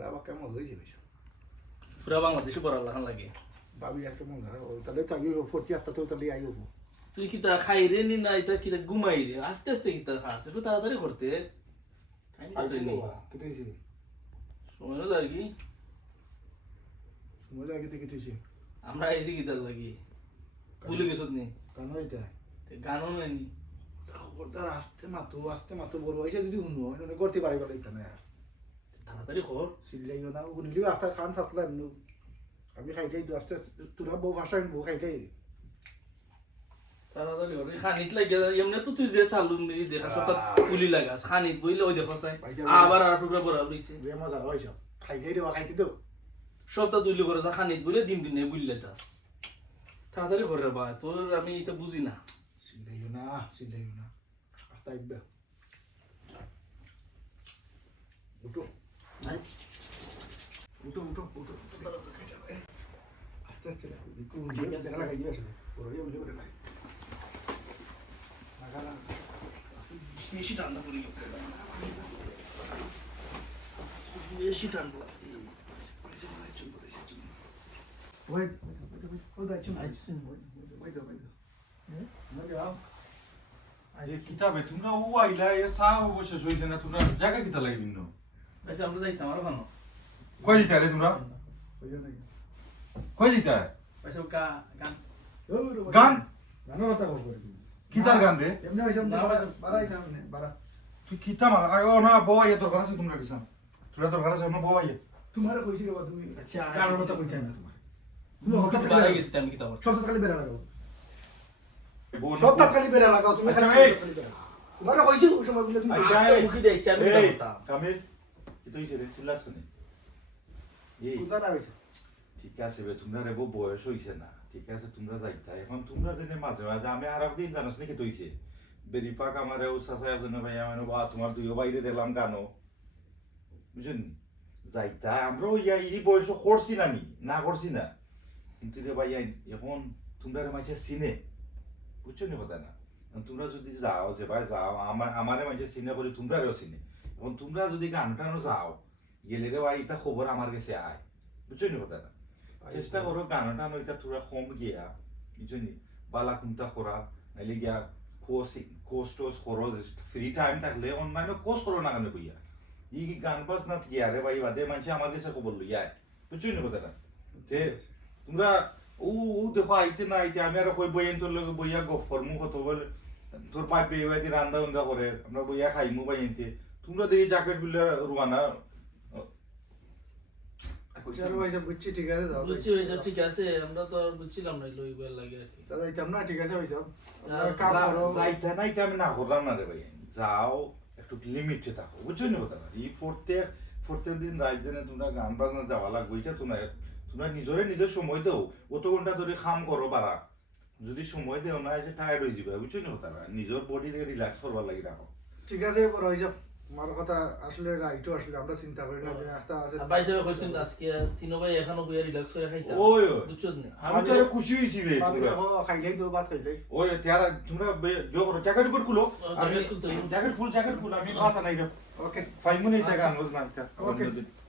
ওরা আবার কেমন হয়েছে বেশ পুরা বাংলাদেশে পড়ার লাগান লাগে ভাবি আর কেমন তাহলে তো আগে ফোরটি আটটা তো তাহলে আই হবো তুই কিতা খাই রে নি না এটা কিতা ঘুমাই রে আস্তে আস্তে কিতা খাস একটু তাড়াতাড়ি করতে টাইম কাটেনি কেটেছি সময়ও লাগি মজা আগে থেকে কেটেছি আমরা এসে কিতার লাগি ভুলে গেছত নি কেন এটা গানও নাইনি খবরদার আস্তে মাতো বলবো এসে যদি শুনো মানে করতে পারি বলে এটা না তাড়াতাড়ি কর সিল্লাইও না শুনলিও আস্তে খান ফাতলা এমনি আমি খাইটাই তো আস্তে তোরা বউ ভাষা বউ খাইটাই তাড়াতাড়ি কর খানিত লাগে এমনি তো তুই যে চালুন নি দেখা সব পুলি লাগাস খানিত বইলে ওই দেখো চাই আবার আর টুকরা বড় লইছে যে মজা হয় সব খাইটাই দেওয়া খাইতে তো সবটা তুলি করে যা খানিত বলে দিন দিনে বুঝলে যাস তাড়াতাড়ি করে বা তোর আমি এটা বুঝি না সিল্লাইও না আস্তে আইবা উঠো আস্তে আস্তে দেখা লাগাই দিবে আসলে ওরা বুঝে করে নাই নাগালা বেশি ঠান্ডা পড়ে গেছে বেশি ঠান্ডা Wait, কিতাবে তোমরা ও আইলা এ সাহ বসে শুইছে না তোমরা জায়গা কিতা লাগে ভিন্ন আচ্ছা আমরা যাইতাম আরো ভালো কই দিতা রে তোমরা কই দিতা পয়সা গান গান Ganun কিতার গান রে Emne hocam baray tamam bara. তুই কিতা মার আগে না বউ আইয়া তোর কাছে তোমরা দিছাম তোরা তোর কাছে না বউ আইয়া Tumhara koisi ke tumi Acha, ganon কথা কইতে না তোমার তুমি কত হঠাৎ বার করে গেছি আমি কিতা করছি সব খালি বেরা লাগাও বউ সব খালি বেরা লাগাও তুমি খালি আচ্ছা, এই। তোমারে কইছি ওই সময় বলে তুমি আচ্ছা, এই। মুখে দেই চাবি এই কথা কামিল কি তুই রে চিল্লাছ নে এই কোথা না হইছে ঠিক আছে বে তোমরা রে বউ বয়স হইছে না ঠিক আছে তোমরা যাইতা এখন তোমরা জেনে মাঝে মাঝে আমি আর একদিন জানোস নাকি তৈছে বেরি পাক আমারে ও সাসায় জন্য ভাই আমি বা তোমার দুইও বাইরে দিলাম গানো বুঝছেন যাইতা আমরা ইয়া এই বয়স করছি না নি না করছি না কিন্তু রে ভাই এখন তোমরা রে মাঝে সিনে বুঝছো নি কথা না তোমরা যদি যাও যে ভাই যাও আমারে মাঝে সিনে করে তোমরা রেও সিনে এখন তোমরা যদি গান টানো যাও গেলে রে ভাই এটা খবর আমার কাছে আয় বুঝছো নি কথা না চেষ্টা করো গান টানো এটা তোরা কম গিয়া বুঝছো নি বালা কুমতা করা নাইলে গিয়া কোর্স টোস করো ফ্রি টাইম থাকলে অনলাইনে কোর্স করো না কেন কইয়া ই গান বাজ না গিয়া রে ভাই বাদে মানুষ আমার কাছে খবর লইয়া বুঝছো নি কথা না তোমরা ও দেখো আইতে না আইতে আমি আর কই বইয়েন তোর লগে বইয়া গপ ফরমু কত বলে তোর পাইপে এবারে রান্দা উন্দা করে আমরা বইয়া খাইমু বাইনতে তোমরা দেখি জ্যাকেট বিলে রুয়ানা চলো ভাই সব বুঝছি ঠিক আছে দাও বুঝছি হয়েছে ঠিক আছে আমরা তো আর বুঝছিলাম না লই বল লাগে আর কি দাদা যাইতাম না ঠিক আছে ভাই সব না, কাম করো যাইতে না এটা আমি না করলাম না রে ভাই যাও একটু লিমিটে থাকো বুঝছো নি কথা না এই প্রত্যেক দিন রাত দিনে তোমরা গান বাজনা যাওয়া লাগবে এটা তোমরা নিজের সময় দেও অত ঘন্টা ধরে কাম করো পারা যদি সময় দেও না এসে টায়ার্ড হয়ে যাবে বুঝছো নি কথা না নিজের বডিরে রিল্যাক্স করবার লাগি রাখো ঠিক আছে বড় হইছে আমার কথা আসলে রাইটও আসলে আমরা চিন্তা করি না যে একটা আছে ভাই সাহেব কইছেন আজকে তিন ভাই এখনো বইয়া রিল্যাক্স করে খাইতা ওই বুঝছো না আমি তো খুশি হইছি রে আমি তোমরা দেখো খাইলাই তো ভাত খাইলাই ওই তেরা তোমরা জো করো জ্যাকেট উপর খুলো আমি জ্যাকেট খুলতে হইব। জ্যাকেট ফুল আমি কথা নাই রে ওকে ফাইমু নেই জায়গা আনবো না Okay.